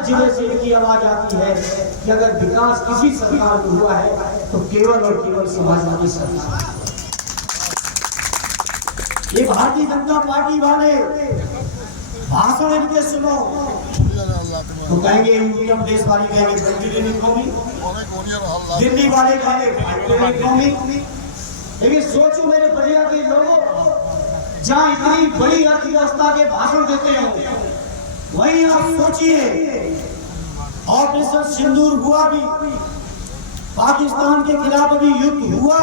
हर जिले से इनकी आवाज आती है कि अगर विकास किसी सरकार में हुआ है तो केवल और केवल समाजवादी सरकार। ये भारतीय जनता पार्टी वाले भाषण इनके सुनो तो कहेंगे उत्तर प्रदेश वाले कहेंगे कौमी, दिल्ली वाले कहेंगे कौमी। लेकिन सोचो मेरे बलिया के लोगों, जहाँ इतनी बड़ी अर्थव्यवस्था के भाषण देते हो, वहीं आप सोचिए ऑपरेशन सिंदूर हुआ भी, पाकिस्तान के खिलाफ भी युद्ध हुआ,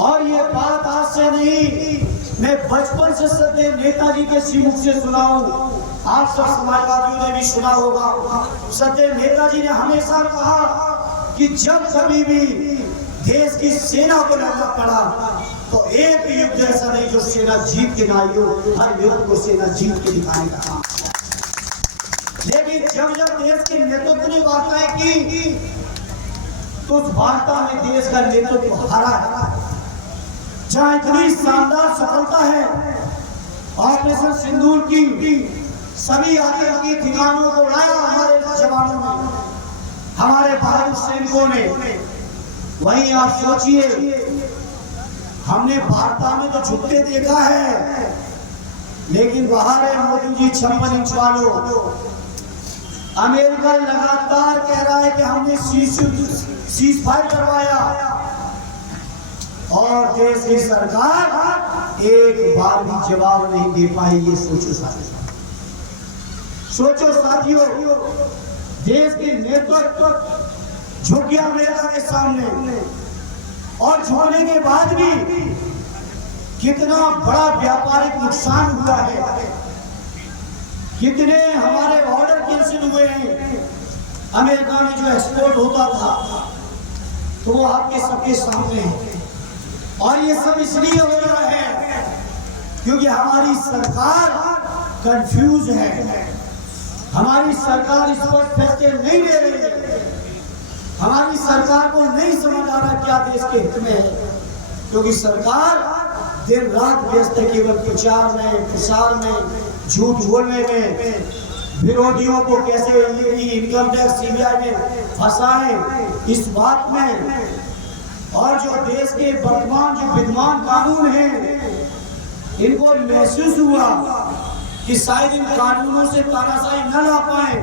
और ये बात आज से नहीं, मैं बचपन से सदैव नेताजी के मुख से सुना हूं, आप सब समाजवादियों ने भी सुना होगा। सदैव नेताजी ने हमेशा कहा कि जब कभी भी देश की सेना को लड़ना पड़ा तो एक युद्ध ऐसा नहीं जो सेना जीत के ना हो, हर युद्ध को सेना जीत के दिखाएगा। लेकिन जब जब देश के नेतृत्व ने वार्ताएं की तो उस वार्ता में देश का नेतृत्व हारा है। जहाँ इतनी शानदार सफलता है ऑपरेशन सिंदूर की, सभी आतंकी ठिकानों को उड़ाया हमारे जवानों ने, हमारे बहादुर सैनिकों ने, वहीं आप सोचिए हमने वार्ता में तो झुकते देखा है, लेकिन बाहर है मोदी जी 56 इंच वालों। अमेरिका लगातार कह रहा है कि हमने सीज फायर करवाया, और देश की सरकार एक बार भी जवाब नहीं दे पाई। ये सोचो साथियों, देश के नेतृत्व झुक गया अमेरिका के सामने, और झुकने के बाद भी कितना बड़ा व्यापारिक नुकसान हुआ है, कितने हमारे ऑर्डर कैंसिल हुए हैं। अमेरिका में जो एक्सपोर्ट होता था तो वो आपके सबके सामने है, और ये सब इसलिए हो रहा है क्योंकि हमारी सरकार कंफ्यूज है, हमारी सरकार इस पर फैसले नहीं ले रही है, हमारी सरकार को नहीं समझ आ रहा क्या देश के हित में है, क्योंकि सरकार दिन रात व्यस्त है केवल प्रचार में, प्रसार में, झूठ बोलने में, विरोधियों को कैसे इनकम टैक्स सीबीआई में फंसाएं इस बात में। और जो देश के वर्तमान जो विद्यमान कानून हैं, इनको महसूस हुआ कि शायद इन कानूनों से तानाशाही न ला पाए,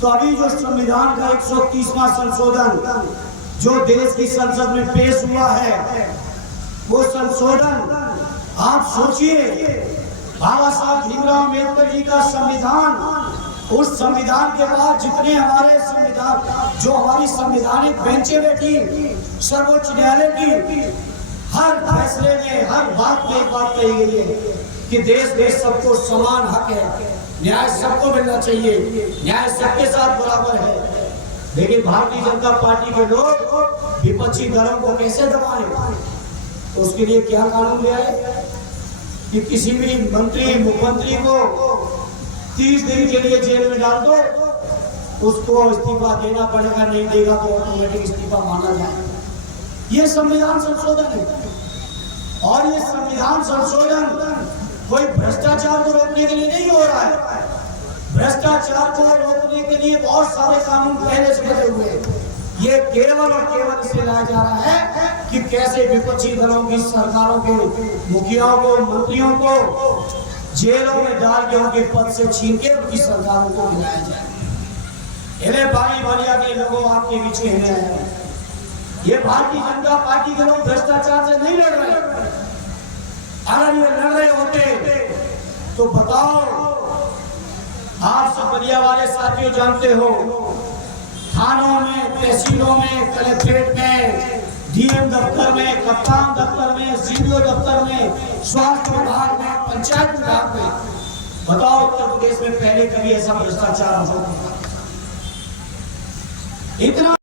तो अभी जो संविधान का 130वां संशोधन जो देश की संसद में पेश हुआ है, वो संशोधन आप सोचिए, बाबा साहब भीमराव अम्बेडकर जी का संविधान, उस संविधान के बाद जितने हमारे संविधान, जो हमारी संवैधानिक बेंचें बैठी सर्वोच्च न्यायालय की, हर फैसले में, हर बात में एक बात कही गई है कि देश में सबको समान हक है, न्याय सबको मिलना चाहिए, न्याय सबके साथ बराबर है। लेकिन भारतीय जनता पार्टी के लोग विपक्षी दलों को कैसे दबाएं? उसके लिए क्या कानून ले आए कि किसी भी मंत्री, मुख्यमंत्री को 30 दिन के लिए जेल में डाल दो, उसको इस्तीफा देना पड़ेगा, नहीं देगा तो ऑटोमेटिक इस्तीफा माना जाएगा। ये संविधान संशोधन है, और ये संविधान संशोधन कोई भ्रष्टाचार को रोकने के लिए नहीं हो रहा है। भ्रष्टाचार को रोकने के लिए बहुत सारे कानून पहले से बने हुए हैं। ये केवल और केवल इसलिए लाया जा रहा है कि कैसे विपक्षी दलों की सरकारों के मुखियाओं को, मंत्रियों को जेलों में डाल के उनके पद से छीन के उनकी सरकारों को गिराया जाए। इन्हें बागी बलिया के लोगों आपके बीच में हैं, ये भारतीय जनता पार्टी के लोग भ्रष्टाचार से नहीं लड़ रहे। अगर ये लड़ रहे होते तो बताओ, आप सब बलिया वाले साथियों जानते हो, थानों में, तहसीलों में, कलेक्ट्रेट में, डीएम दफ्तर में, कप्तान दफ्तर में, सीडीओ दफ्तर में, स्वास्थ्य विभाग में, पंचायत विभाग में, बताओ उत्तर प्रदेश में पहले कभी ऐसा भ्रष्टाचार हो? इतना